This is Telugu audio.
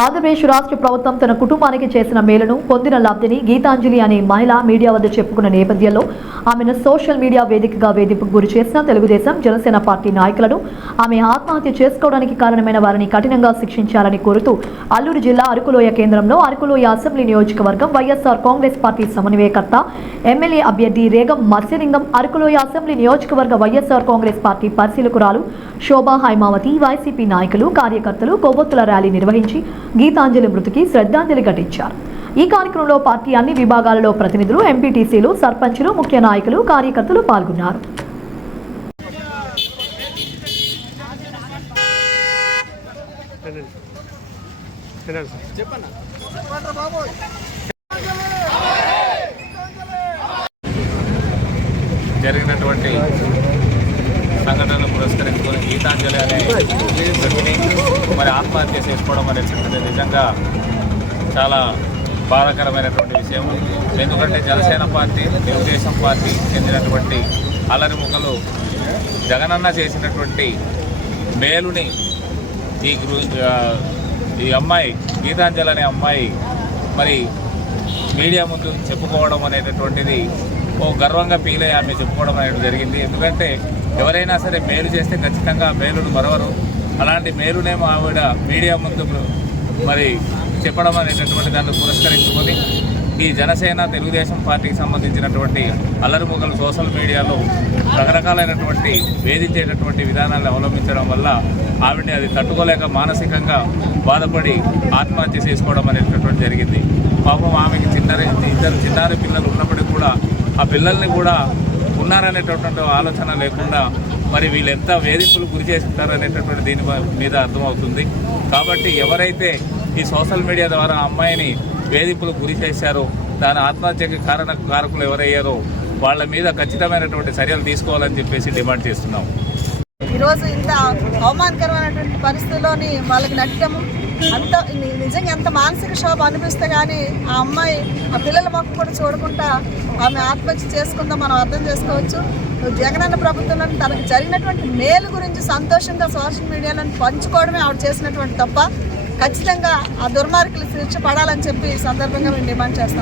ఆంధ్రప్రదేశ్ రాష్ట్ర ప్రభుత్వం తన కుటుంబానికి చేసిన మేలును పొందిన లబ్ధిని గీతాంజలి అనే మహిళ మీడియా వద్ద చెప్పుకున్న నేపథ్యంలో ఆమెను సోషల్ మీడియా వేదికగా వేధింపుకు గురి చేసిన తెలుగుదేశం జనసేన పార్టీ నాయకులను ఆమె ఆత్మహత్య చేసుకోవడానికి కారణమైన వారిని కఠినంగా శిక్షించాలని కోరుతూ అల్లూరు జిల్లా అరకులోయ కేంద్రంలో అరకులోయ అసెంబ్లీ నియోజకవర్గం వైఎస్ఆర్ కాంగ్రెస్ పార్టీ సమన్వయకర్త ఎమ్మెల్యే అభ్యర్థి రేగం మత్స్యలింగం అరకులోయ అసెంబ్లీ నియోజకవర్గ వైఎస్ఆర్ కాంగ్రెస్ పార్టీ పరిశీలకురాలు శోభా హైమావతి వైసీపీ నాయకులు కార్యకర్తలు కొవ్వొత్తుల ర్యాలీ నిర్వహించి గీతాంజలి మృతికి శ్రద్ధాంజలి ఘటించారు। ఈ కార్యక్రమంలో పార్టీ అన్ని విభాగాలలో ప్రతినిధులు, ఎంపీటీసీలు, సర్పంచులు, ముఖ్య నాయకులు, కార్యకర్తలు పాల్గొన్నారు। జరిగినటువంటి సంఘటనను పురస్కరించుకొని గీతాంజలి అనే వ్యక్తిని మరి ఆత్మహత్య చేసుకోవడం అనేటువంటిది నిజంగా చాలా బాధాకరమైనటువంటి విషయం। ఎందుకంటే జనసేన పార్టీ, తెలుగుదేశం పార్టీ చెందినటువంటి అల్లరి ముఖలు జగనన్న చేసినటువంటి మేలుని ఈ అమ్మాయి గీతాంజలి అనే అమ్మాయి మరి మీడియా ముందు చెప్పుకోవడం అనేటటువంటిది ఓ గర్వంగా ఫీల్ అయ్యి ఆమె చెప్పుకోవడం అనేది జరిగింది। ఎందుకంటే ఎవరైనా సరే మేలు చేస్తే ఖచ్చితంగా మేలును మరవరు। అలాంటి మేలునేమో ఆవిడ మీడియా ముందు మరి చెప్పడం అనేటటువంటి దాన్ని పురస్కరించుకొని ఈ జనసేన తెలుగుదేశం పార్టీకి సంబంధించినటువంటి అల్లరిముఖలు సోషల్ మీడియాలో రకరకాలైనటువంటి వేధించేటటువంటి విధానాలను అవలంబించడం వల్ల ఆవిడని అది తట్టుకోలేక మానసికంగా బాధపడి ఆత్మహత్య చేసుకోవడం అనేటటువంటి జరిగింది। పాపం ఆమెకి ఇద్దరు చిన్నారి పిల్లలు ఉన్నప్పటికీ కూడా ఆ పిల్లల్ని కూడా ఉన్నారనేటటువంటి ఆలోచన లేకుండా మరి వీళ్ళు ఎంత వేధింపులు గురి చేస్తుంటారనేటటువంటి దీని మీద అర్థమవుతుంది। కాబట్టి ఎవరైతే ఈ సోషల్ మీడియా ద్వారా అమ్మాయిని వేధింపులకు గురి చేశారో, దాని ఆత్మహత్యకి కారకులు ఎవరయ్యారో వాళ్ళ మీద ఖచ్చితమైనటువంటి చర్యలు తీసుకోవాలని చెప్పేసి డిమాండ్ చేస్తున్నాం। ఈరోజు ఇంత అవమానకరమైనటువంటి పరిస్థితుల్లోని వాళ్ళకి నట్టము అంత నిజంగా ఎంత మానసిక క్షోభ అనిపిస్తే కానీ ఆ అమ్మాయి ఆ పిల్లల మొక్క కూడా చూడకుండా ఆమె ఆత్మహత్య చేసుకుందాం మనం అర్థం చేసుకోవచ్చు। జగనన్న ప్రభుత్వంలో తనకు జరిగినటువంటి మేలు గురించి సంతోషంగా సోషల్ మీడియాలో పంచుకోవడమే ఆవిడ చేసినటువంటి తప్ప ఖచ్చితంగా ఆ దుర్మార్గులు శిక్ష పడాలని చెప్పి ఈ సందర్భంగా మేము డిమాండ్ చేస్తాం।